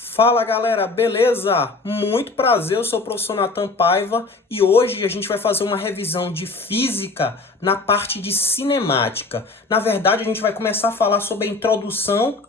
Fala galera, beleza? Muito prazer, eu sou o professor Nathan Paiva e hoje a gente vai fazer uma revisão de física na parte de cinemática. Na verdade, a gente vai começar a falar sobre a introdução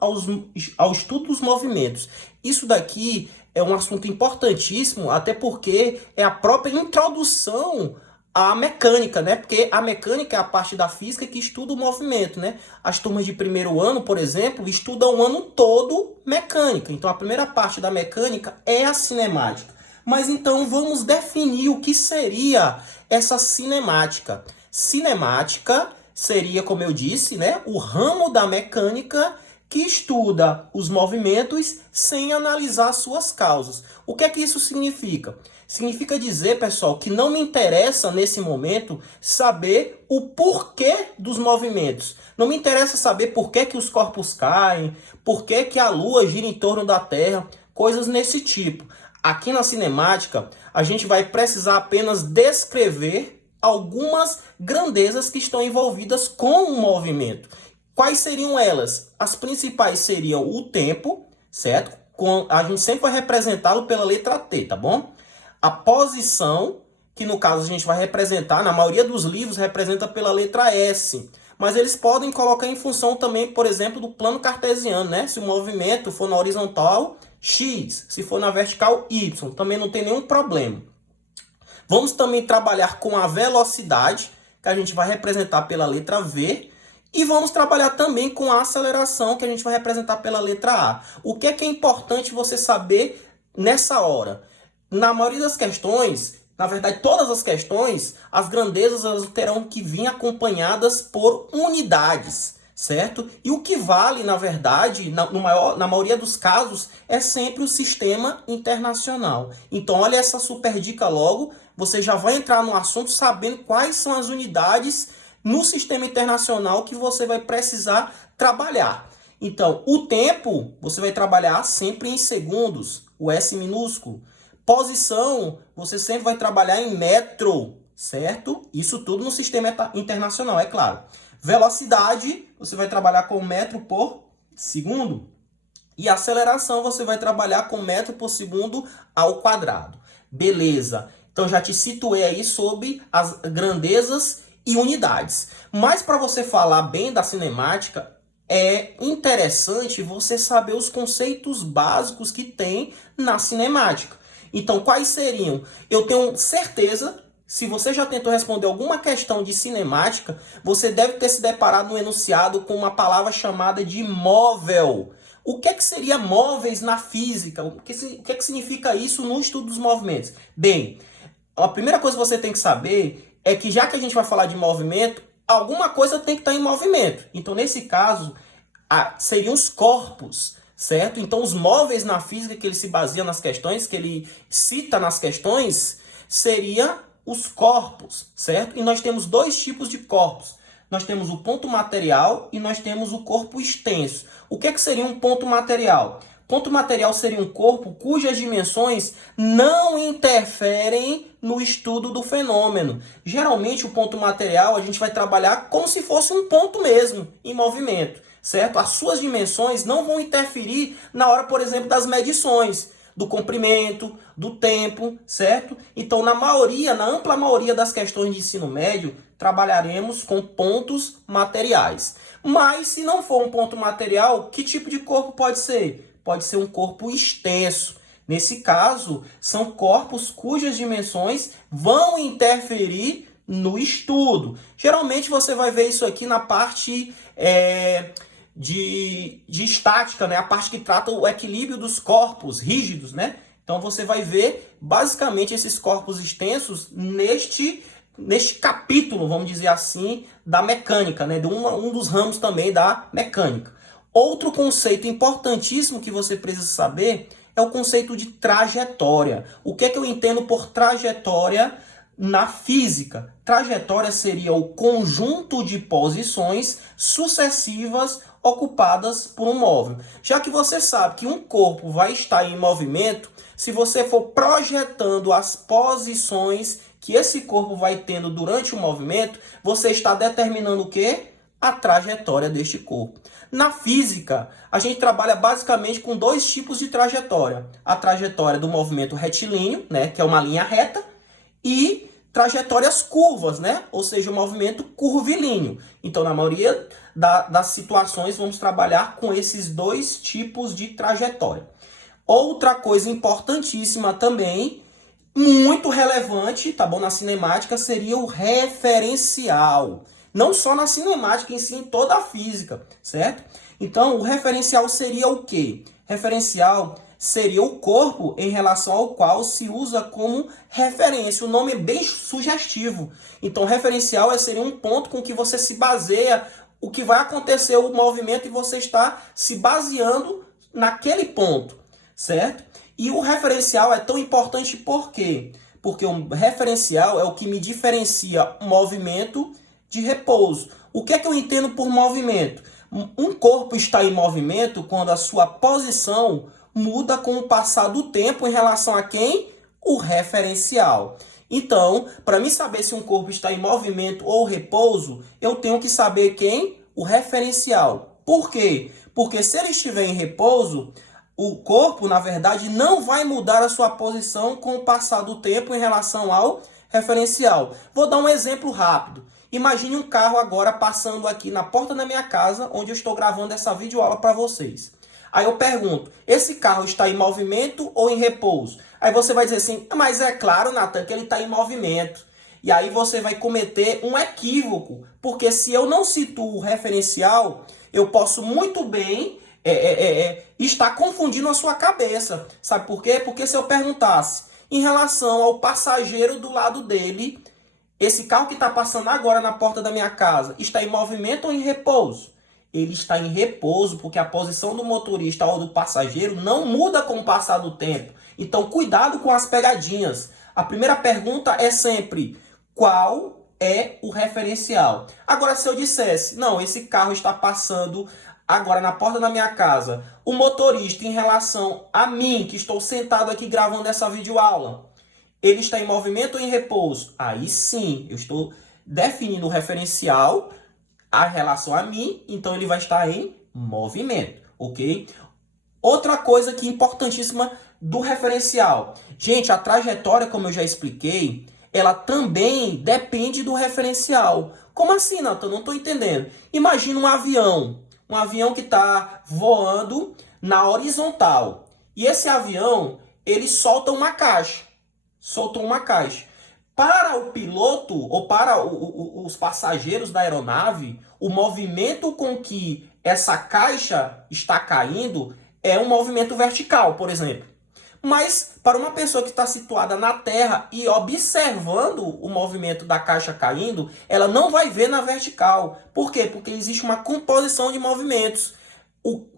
ao estudo dos movimentos. Isso daqui é um assunto importantíssimo, até porque é a própria introdução à mecânica, né? Porque a mecânica é a parte da física que estuda o movimento, né? As turmas de primeiro ano, por exemplo, estudam o ano todo mecânica. Então, a primeira parte da mecânica é a cinemática. Mas então vamos definir o que seria essa cinemática. Cinemática seria, como eu disse, né, o ramo da mecânica que estuda os movimentos sem analisar suas causas. O que é que isso significa? Significa dizer, pessoal, que não me interessa nesse momento saber o porquê dos movimentos. Não me interessa saber por que os corpos caem, por que a Lua gira em torno da Terra, coisas nesse tipo. Aqui na cinemática, a gente vai precisar apenas descrever algumas grandezas que estão envolvidas com o movimento. Quais seriam elas? As principais seriam o tempo, certo? A gente sempre vai representá-lo pela letra T, tá bom? A posição, que no caso a gente vai representar, na maioria dos livros, representa pela letra S. Mas eles podem colocar em função também, por exemplo, do plano cartesiano, né? Se o movimento for na horizontal, X. Se for na vertical, Y. Também não tem nenhum problema. Vamos também trabalhar com a velocidade, que a gente vai representar pela letra V. E vamos trabalhar também com a aceleração, que a gente vai representar pela letra A. O que é importante você saber nessa hora? Na maioria das questões, na verdade todas as questões, as grandezas elas terão que vir acompanhadas por unidades, certo? E o que vale, na verdade, na maioria dos casos, é sempre o sistema internacional. Então, olha essa super dica logo, você já vai entrar no assunto sabendo quais são as unidades no sistema internacional que você vai precisar trabalhar. Então, o tempo, você vai trabalhar sempre em segundos, o S minúsculo. Posição, você sempre vai trabalhar em metro, certo? Isso tudo no sistema internacional, é claro. Velocidade, você vai trabalhar com metro por segundo. E aceleração, você vai trabalhar com metro por segundo ao quadrado. Beleza. Então, já te situei aí sobre as grandezas e unidades. Mas para você falar bem da cinemática, é interessante você saber os conceitos básicos que tem na cinemática. Então, quais seriam? Eu tenho certeza, se você já tentou responder alguma questão de cinemática, você deve ter se deparado no enunciado com uma palavra chamada de móvel. O que seria móveis na física? O que significa isso no estudo dos movimentos? Bem, a primeira coisa que você tem que saber é que já que a gente vai falar de movimento, alguma coisa tem que estar em movimento. Então, nesse caso, seriam os corpos, certo? Então, os móveis na física que ele se baseia nas questões, que ele cita nas questões, seria os corpos, certo? E nós temos dois tipos de corpos. Nós temos o ponto material e nós temos o corpo extenso. O que seria um ponto material? Ponto material seria um corpo cujas dimensões não interferem no estudo do fenômeno. Geralmente, o ponto material a gente vai trabalhar como se fosse um ponto mesmo, em movimento, certo? As suas dimensões não vão interferir na hora, por exemplo, das medições, do comprimento, do tempo, certo? Então, na ampla maioria das questões de ensino médio, trabalharemos com pontos materiais. Mas, se não for um ponto material, que tipo de corpo pode ser? Pode ser um corpo extenso. Nesse caso, são corpos cujas dimensões vão interferir no estudo. Geralmente você vai ver isso aqui na parte de estática, né? A parte que trata o equilíbrio dos corpos rígidos, né? Então você vai ver basicamente esses corpos extensos neste capítulo, vamos dizer assim, da mecânica, né? De um dos ramos também da mecânica. Outro conceito importantíssimo que você precisa saber é o conceito de trajetória. O que eu entendo por trajetória na física? Trajetória seria o conjunto de posições sucessivas ocupadas por um móvel. Já que você sabe que um corpo vai estar em movimento, se você for projetando as posições que esse corpo vai tendo durante o movimento, você está determinando o quê? a trajetória deste corpo. Na física, a gente trabalha basicamente com dois tipos de trajetória. A trajetória do movimento retilíneo, né, que é uma linha reta, e trajetórias curvas, né, ou seja, o movimento curvilíneo. Então, na maioria das situações, vamos trabalhar com esses dois tipos de trajetória. Outra coisa importantíssima também, muito relevante, tá bom, na cinemática, seria o referencial. Não só na cinemática, em si, em toda a física, certo? Então, o referencial seria o quê? Referencial seria o corpo em relação ao qual se usa como referência. O nome é bem sugestivo. Então, referencial seria um ponto com que você se baseia, o que vai acontecer, o movimento, e você está se baseando naquele ponto, certo? E o referencial é tão importante por quê? Porque o referencial é o que me diferencia movimento de repouso. O que é que eu entendo por movimento? Um corpo está em movimento quando a sua posição muda com o passar do tempo em relação a quem? O referencial. Então, para mim saber se um corpo está em movimento ou repouso, eu tenho que saber quem? O referencial. Por quê? Porque se ele estiver em repouso, o corpo, na verdade, não vai mudar a sua posição com o passar do tempo em relação ao referencial. Vou dar um exemplo rápido. Imagine um carro agora passando aqui na porta da minha casa, onde eu estou gravando essa videoaula para vocês. Aí eu pergunto, esse carro está em movimento ou em repouso? Aí você vai dizer assim, mas é claro, Nathan, que ele está em movimento. E aí você vai cometer um equívoco, porque se eu não situo o referencial, eu posso muito bem estar confundindo a sua cabeça. Sabe por quê? Porque se eu perguntasse em relação ao passageiro do lado dele, esse carro que está passando agora na porta da minha casa está em movimento ou em repouso? Ele está em repouso, porque a posição do motorista ou do passageiro não muda com o passar do tempo. Então, cuidado com as pegadinhas. A primeira pergunta é sempre, qual é o referencial? Agora, se eu dissesse, não, esse carro está passando agora na porta da minha casa, o motorista em relação a mim, que estou sentado aqui gravando essa videoaula, ele está em movimento ou em repouso? Aí sim, eu estou definindo o referencial a relação a mim, então ele vai estar em movimento, ok? Outra coisa que é importantíssima do referencial. Gente, a trajetória, como eu já expliquei, ela também depende do referencial. Como assim, Nathan? Não estou entendendo. Imagina um avião que está voando na horizontal. E esse avião, ele solta uma caixa. Para o piloto ou para os passageiros da aeronave, o movimento com que essa caixa está caindo é um movimento vertical, por exemplo. Mas para uma pessoa que está situada na Terra e observando o movimento da caixa caindo, ela não vai ver na vertical. Por quê? Porque existe uma composição de movimentos.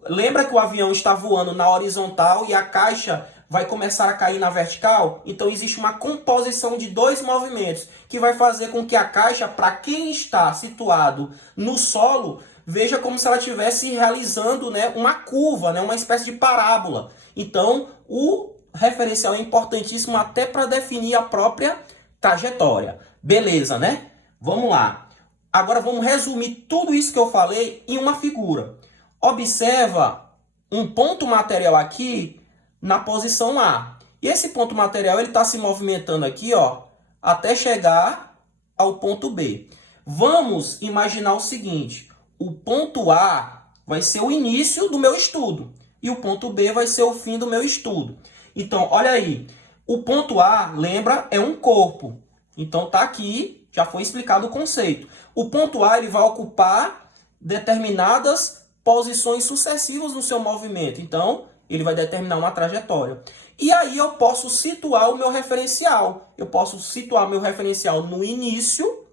Lembra que o avião está voando na horizontal e a caixa vai começar a cair na vertical? Então existe uma composição de dois movimentos que vai fazer com que a caixa, para quem está situado no solo, veja como se ela estivesse realizando, né, uma curva, né, uma espécie de parábola. Então o referencial é importantíssimo até para definir a própria trajetória. Beleza, né? Vamos lá. Agora vamos resumir tudo isso que eu falei em uma figura. Observa um ponto material aqui na posição A. E esse ponto material ele está se movimentando aqui, ó, até chegar ao ponto B. Vamos imaginar o seguinte, o ponto A vai ser o início do meu estudo e o ponto B vai ser o fim do meu estudo. Então, olha aí, o ponto A, lembra, é um corpo. Então tá aqui, já foi explicado o conceito. O ponto A ele vai ocupar determinadas posições sucessivas no seu movimento. Então, ele vai determinar uma trajetória. E aí eu posso situar o meu referencial. Eu posso situar meu referencial no início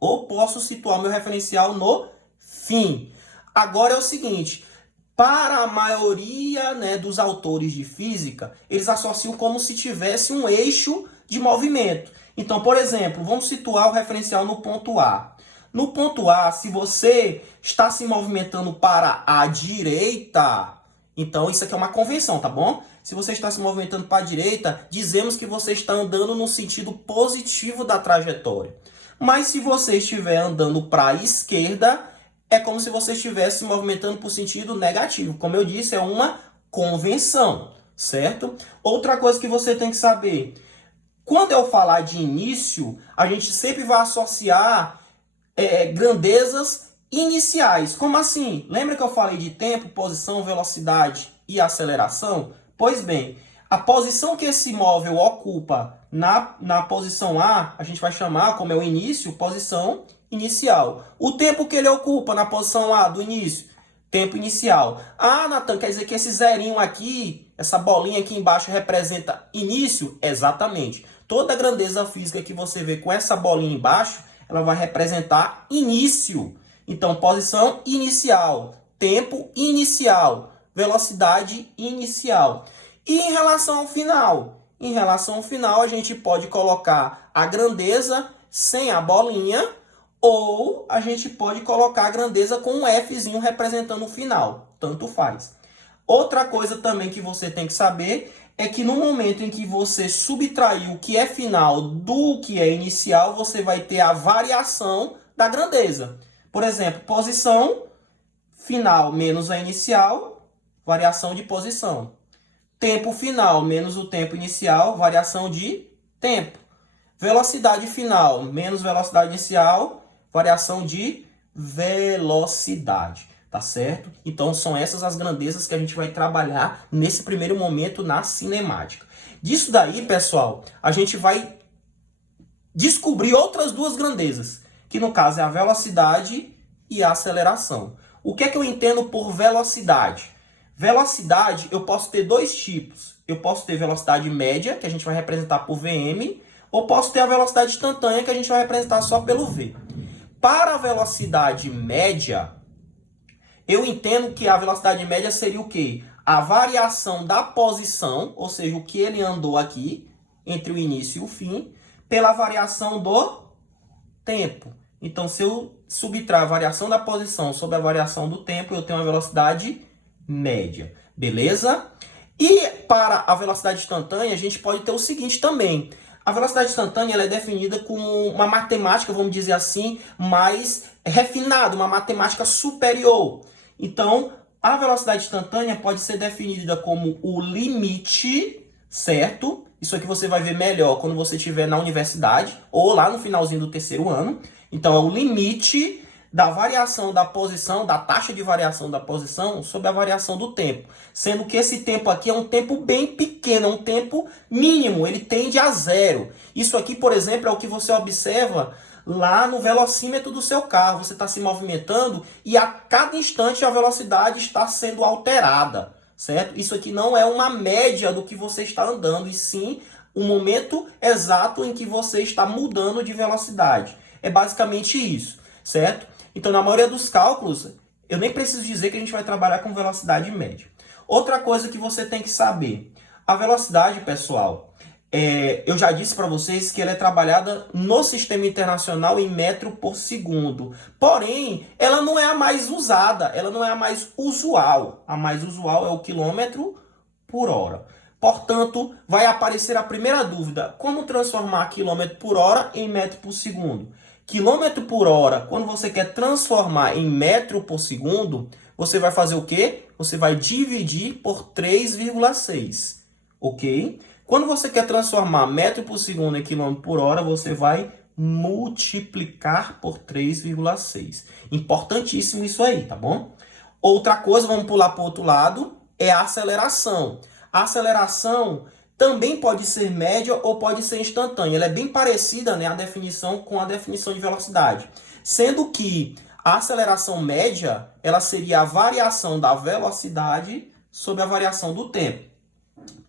ou posso situar meu referencial no fim. Agora é o seguinte, para a maioria, né, dos autores de física, eles associam como se tivesse um eixo de movimento. Então, por exemplo, vamos situar o referencial no ponto A. No ponto A, se você está se movimentando para a direita, então isso aqui é uma convenção, tá bom? Se você está se movimentando para a direita, dizemos que você está andando no sentido positivo da trajetória. Mas se você estiver andando para a esquerda, é como se você estivesse se movimentando por sentido negativo. Como eu disse, é uma convenção, certo? Outra coisa que você tem que saber, quando eu falar de início, a gente sempre vai associar grandezas iniciais. Como assim? Lembra que eu falei de tempo, posição, velocidade e aceleração? Pois bem, a posição que esse móvel ocupa na posição A gente vai chamar, como é o início, posição inicial. O tempo que ele ocupa na posição A do início, tempo inicial. Ah, Natan, quer dizer que esse zerinho aqui, essa bolinha aqui embaixo representa início? Exatamente. Toda a grandeza física que você vê com essa bolinha embaixo, ela vai representar início. Então, posição inicial, tempo inicial, velocidade inicial. E em relação ao final? Em relação ao final, a gente pode colocar a grandeza sem a bolinha, ou a gente pode colocar a grandeza com um Fzinho representando o final. Tanto faz. Outra coisa também que você tem que saber é que no momento em que você subtrair o que é final do que é inicial, você vai ter a variação da grandeza. Por exemplo, posição final menos a inicial, variação de posição. Tempo final menos o tempo inicial, variação de tempo. Velocidade final menos velocidade inicial, variação de velocidade. Tá certo? Então são essas as grandezas que a gente vai trabalhar nesse primeiro momento na cinemática. Disso daí, pessoal, a gente vai descobrir outras duas grandezas, que no caso é a velocidade e a aceleração. O que é que eu entendo por velocidade? Velocidade, eu posso ter dois tipos. Eu posso ter velocidade média, que a gente vai representar por Vm, ou posso ter a velocidade instantânea, que a gente vai representar só pelo V. Para a velocidade média, eu entendo que a velocidade média seria o quê? A variação da posição, ou seja, o que ele andou aqui, entre o início e o fim, pela variação do tempo. Então, se eu subtrair a variação da posição sobre a variação do tempo, eu tenho uma velocidade média. Beleza? E para a velocidade instantânea, a gente pode ter o seguinte também. A velocidade instantânea ela é definida com uma matemática, vamos dizer assim, mais refinada, uma matemática superior. Então, a velocidade instantânea pode ser definida como o limite, certo? Isso aqui você vai ver melhor quando você estiver na universidade ou lá no finalzinho do terceiro ano. Então, é o limite da variação da posição, da taxa de variação da posição sobre a variação do tempo. Sendo que esse tempo aqui é um tempo bem pequeno, é um tempo mínimo, ele tende a zero. Isso aqui, por exemplo, é o que você observa lá no velocímetro do seu carro. Você está se movimentando e a cada instante a velocidade está sendo alterada, certo? Isso aqui não é uma média do que você está andando, e sim o momento exato em que você está mudando de velocidade. É basicamente isso, certo? Então, na maioria dos cálculos, eu nem preciso dizer que a gente vai trabalhar com velocidade média. Outra coisa que você tem que saber, a velocidade, pessoal, eu já disse para vocês que ela é trabalhada no sistema internacional em metro por segundo. Porém, ela não é a mais usada, ela não é a mais usual. A mais usual é o quilômetro por hora. Portanto, vai aparecer a primeira dúvida: como transformar quilômetro por hora em metro por segundo? Quilômetro por hora, quando você quer transformar em metro por segundo, você vai fazer o quê? Você vai dividir por 3,6, ok? Quando você quer transformar metro por segundo em quilômetro por hora, você vai multiplicar por 3,6. Importantíssimo isso aí, tá bom? Outra coisa, vamos pular para o outro lado, é a aceleração. A aceleração também pode ser média ou pode ser instantânea. Ela é bem parecida, né, a definição com a definição de velocidade. Sendo que a aceleração média, ela seria a variação da velocidade sobre a variação do tempo.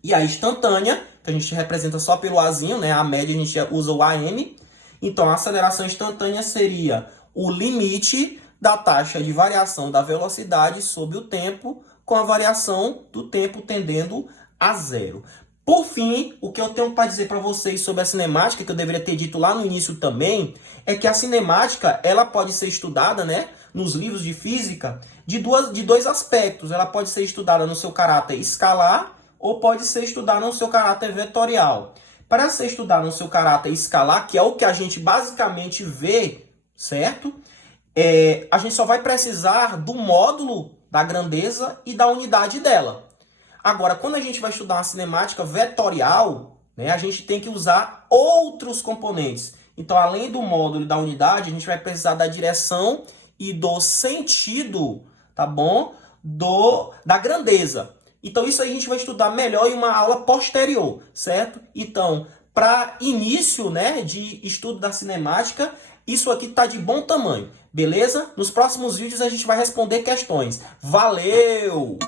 E a instantânea, que a gente representa só pelo Azinho, né, a média a gente usa o AM. Então, a aceleração instantânea seria o limite da taxa de variação da velocidade sobre o tempo, com a variação do tempo tendendo a zero. Por fim, o que eu tenho para dizer para vocês sobre a cinemática, que eu deveria ter dito lá no início também, é que a cinemática ela pode ser estudada, né, nos livros de física de dois aspectos. Ela pode ser estudada no seu caráter escalar ou pode ser estudada no seu caráter vetorial. Para ser estudada no seu caráter escalar, que é o que a gente basicamente vê, certo? a gente só vai precisar do módulo da grandeza e da unidade dela. Agora, quando a gente vai estudar uma cinemática vetorial, né, a gente tem que usar outros componentes. Então, além do módulo e da unidade, a gente vai precisar da direção e do sentido, tá bom? Da grandeza. Então, isso aí a gente vai estudar melhor em uma aula posterior, certo? Então, para início, né, de estudo da cinemática, isso aqui tá de bom tamanho, beleza? Nos próximos vídeos a gente vai responder questões. Valeu!